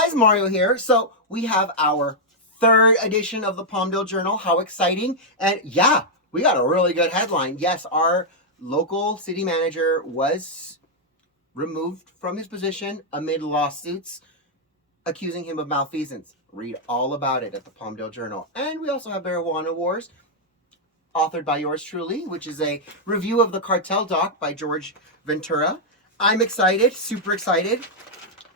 guys, Mario here. So we have our third edition of the Palmdale Journal. How exciting. And yeah, we got a really good headline. Yes, our local city manager was removed from his position amid lawsuits accusing him of malfeasance. Read all about it at the Palmdale Journal. And we also have Marijuana Wars, authored by yours truly, which is a review of the cartel doc by George Ventura. I'm excited, super excited.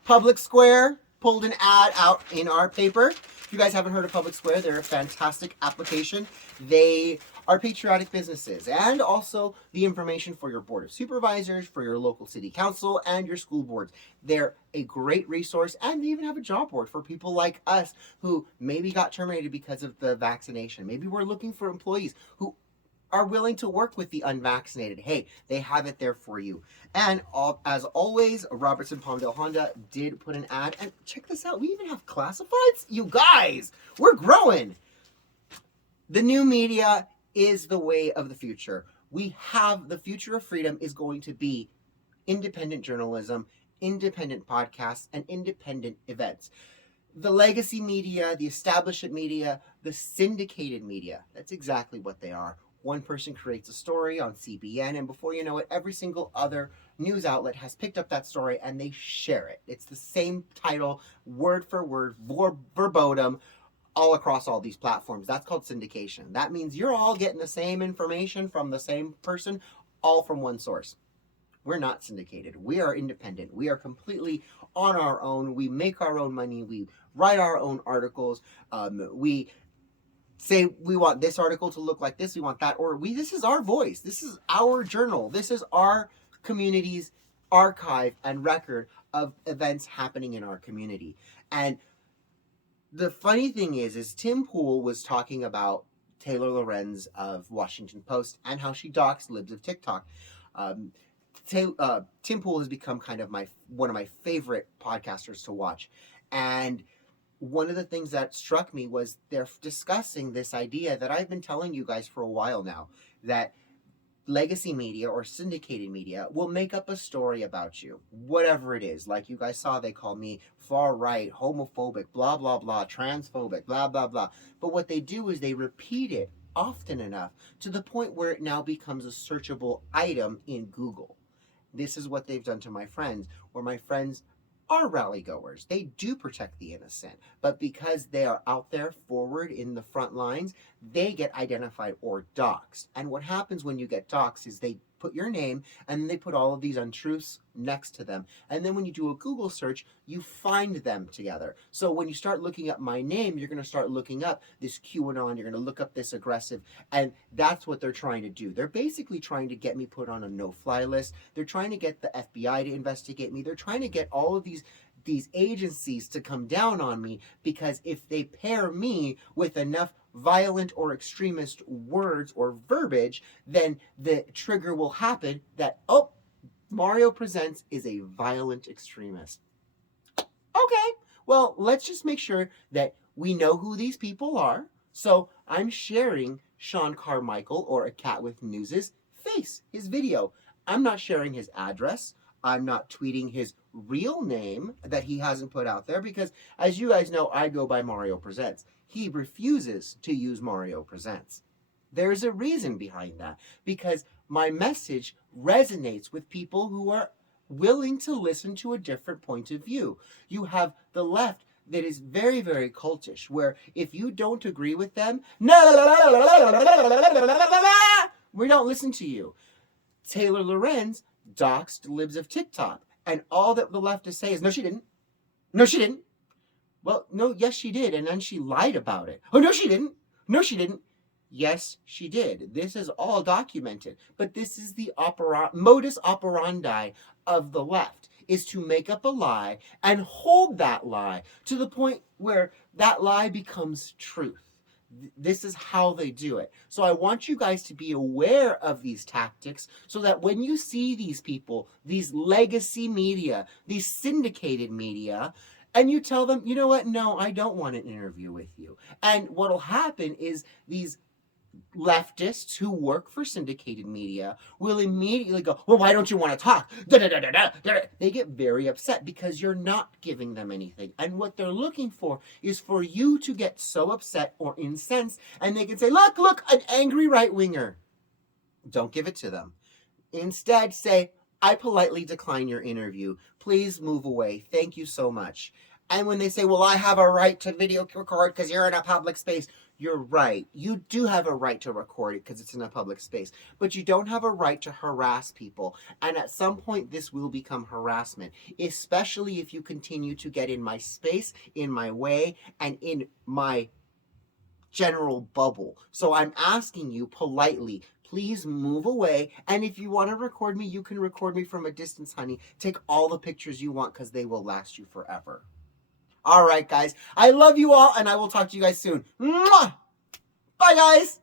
Public Square pulled an ad out in our paper. If you guys haven't heard of Public Square, they're a fantastic application. They are patriotic businesses, and also the information for your board of supervisors, for your local city council, and your school boards. They're a great resource, and they even have a job board for people like us who maybe got terminated because of the vaccination. Maybe we're looking for employees who are willing to work with the unvaccinated. Hey, they have it there for you. And as always, Robertson Palmdale Honda did put an ad. And check this out. We even have classifieds. You guys, we're growing. The new media is the way of the future. We have the future of freedom is going to be independent journalism, independent podcasts, and independent events. The legacy media, the establishment media, the syndicated media, that's exactly what they are. One person creates a story on CBN, and before you know it, every single other news outlet has picked up that story and they share it. It's the same title, word for word, verbatim, all across all these platforms. That's called syndication. That means you're all getting the same information from the same person, all from one source. We're not syndicated. We are independent. We are completely on our own. We make our own money. We write our own articles. We say we want this article to look like this, we want that, or this is our voice, this is our journal, this is our community's archive and record of events happening in our community. And the funny thing is Tim Pool was talking about Taylor Lorenz of Washington Post and how she doxed libs of TikTok. Tim Pool has become kind of one of my favorite podcasters to watch, and one of the things that struck me was they're discussing this idea that I've been telling you guys for a while now, that legacy media or syndicated media will make up a story about you, whatever it is. Like you guys saw, they call me far right, homophobic, blah, blah, blah, transphobic, blah, blah, blah. But what they do is they repeat it often enough to the point where it now becomes a searchable item in Google. This is what they've done to my friends, where my friends are rally goers. They do protect the innocent, but because they are out there forward in the front lines, they get identified or doxxed. And what happens when you get doxxed is they put your name and they put all of these untruths next to them. And then when you do a Google search, you find them together. So when you start looking up my name, you're going to start looking up this QAnon, you're going to look up this aggressive, and that's what they're trying to do. They're basically trying to get me put on a no-fly list. They're trying to get the FBI to investigate me. They're trying to get all of these agencies to come down on me, because if they pair me with enough violent or extremist words or verbiage, then the trigger will happen that, oh, Mario Presents is a violent extremist. Okay, well, let's just make sure that we know who these people are. So I'm sharing Sean Carmichael, or A Cat with News's face, his video. I'm not sharing his address. I'm not tweeting his real name that he hasn't put out there, because as you guys know, I go by Mario Presents. He refuses to use Mario Presents. There's a reason behind that, because my message resonates with people who are willing to listen to a different point of view. You have the left that is very, very cultish, where if you don't agree with them, we don't listen to you. Taylor Lorenz doxed libs of TikTok, and all that the leftists say is, no, she didn't. No, she didn't. Well, no, yes, she did, and then she lied about it. Oh, no, she didn't. No, she didn't. Yes, she did. This is all documented. But this is the modus operandi of the left, is to make up a lie and hold that lie to the point where that lie becomes truth. This is how they do it. So I want you guys to be aware of these tactics, so that when you see these people, these legacy media, these syndicated media, and you tell them, you know what, no, I don't want an interview with you. And what'll happen is these leftists who work for syndicated media will immediately go, well, why don't you want to talk? Da, da, da, da, da, da. They get very upset because you're not giving them anything. And what they're looking for is for you to get so upset or incensed, and they can say, look, an angry right-winger. Don't give it to them. Instead, say, I politely decline your interview. Please move away. Thank you so much. And when they say, well, I have a right to video record because you're in a public space, you're right. You do have a right to record it because it's in a public space. But you don't have a right to harass people. And at some point, this will become harassment, especially if you continue to get in my space, in my way, and in my general bubble. So I'm asking you politely, please move away. And if you want to record me, you can record me from a distance, honey. Take all the pictures you want because they will last you forever. All right, guys. I love you all, and I will talk to you guys soon. Mwah! Bye, guys.